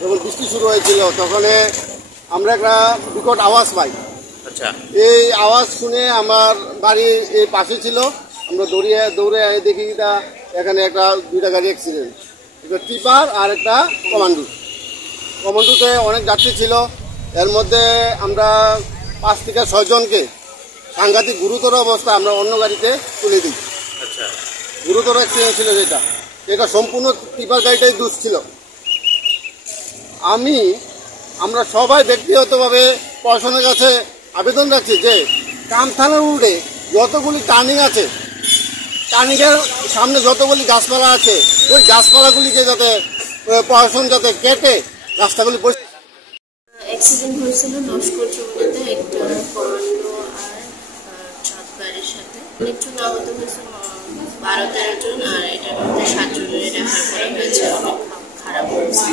যখন বৃষ্টি শুরু হয়েছিল তখন আমরা একটা বিকট আওয়াজ পাই। আচ্ছা, এই আওয়াজ শুনে আমার বাড়ি এই পাশে ছিল, আমরা দৌড়ে দেখি এখানে দুইটা গাড়ি অ্যাক্সিডেন্ট, একটা টিপার আর একটা কমান্ডোতে অনেক যাত্রী ছিল। এর মধ্যে আমরা 5 থেকে 6 জনকে সাংঘাতিক গুরুতর অবস্থা আমরা অন্য গাড়িতে তুলে দিই। আচ্ছা, গুরুতর অ্যাক্সিডেন্ট ছিল যেটা সম্পূর্ণ টিপার গাড়িটাই দোষ ছিল। আমরা সবাই ব্যক্তিগতভাবে প্রশাসনের কাছে আবেদন রাখছি যে কামথানার রোডে যতগুলি টার্নিং আছে, টার্নিংয়ের সামনে যতগুলি গাছপালা আছে, ওই গাছপালাগুলিকে যাতে প্রশাসন যাতে কেটে রাস্তাগুলি অ্যাক্সিডেন্ট হয়েছিল লস্কর চৌরাতে একটা কমান্ডো আর ট্রাক গাড়ির সাথে। অনেকজন আহত হয়েছে, 12-13 জন, আর এটার মধ্যে 7 জনের রেফার করা হয়েছে। অনেক খারাপ অবস্থা,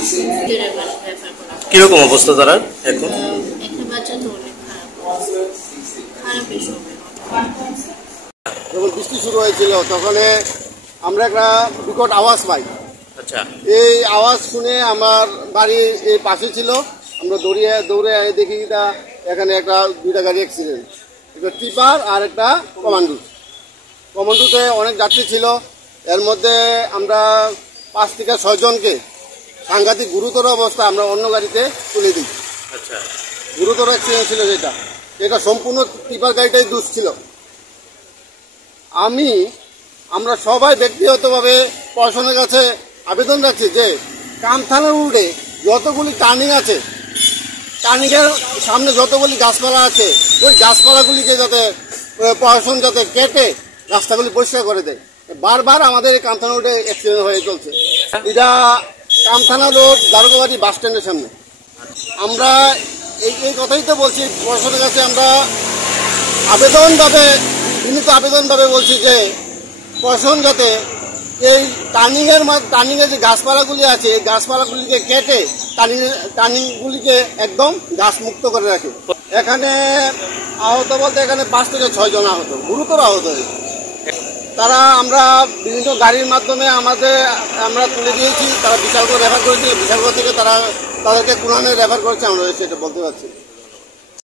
রেফার করা। কিরকম অবস্থা তারা এখন? একটা বাচ্চা তো অনেক খারাপ এসব। যখন বৃষ্টি শুরু হয়েছিল তখন আমরা একটা বিকট আওয়াজ পাই। আচ্ছা, এই আওয়াজ শুনে আমার বাড়ি এই পাশে ছিল, আমরা দৌড়ে দেখি এখানে দুইটা গাড়ি অ্যাক্সিডেন্ট, একটা টিপার আর একটা কমান্ডোতে অনেক যাত্রী ছিল। এর মধ্যে আমরা 5 থেকে 6 জনকে সাংঘাতিক গুরুতর অবস্থা আমরা অন্য গাড়িতে তুলে দিই। আচ্ছা, গুরুতর অ্যাক্সিডেন্ট ছিল যেটা সম্পূর্ণ টিপার গাড়িটাই দোষ ছিল। আমরা সবাই ব্যক্তিগতভাবে প্রশাসনের কাছে আবেদন রাখছি যে কামথানার রোডে যতগুলি টার্নিং আছে, টার্নিংয়ের সামনে যতগুলি গাছপালা আছে, ওই গাছপালাগুলিকে যাতে প্রশাসন যাতে কেটে রাস্তাগুলি পরিষ্কার করে দেয়। বারবার আমাদের এই কামথানা রোডে অ্যাক্সিডেন্ট হয়ে চলছে। এটা কামথানা রোড দারোগাবাড়ি বাস স্ট্যান্ডের সামনে। আমরা এই কথাই তো বলছি প্রশাসনের কাছে, আমরা আবেদনভাবে বলছি যে প্রশাসন যাতে এই টার্নিংয়ের যে গাছপালাগুলি আছে, এই গাছপালাগুলিকে কেটে টার্নিংগুলিকে একদম গাছ মুক্ত করে রাখে। এখানে আহত বলতে এখানে 5 থেকে 6 জন আহত, গুরুতর আহত হয়েছে। তারা আমরা বিভিন্ন গাড়ির মাধ্যমে আমরা তুলে দিয়েছি, তারা বিশালগড় রেফার করেছিল, বিশালগড় থেকে তাদেরকে কুড়ানে রেফার করেছে, আমরা সেটা বলতে পারছি।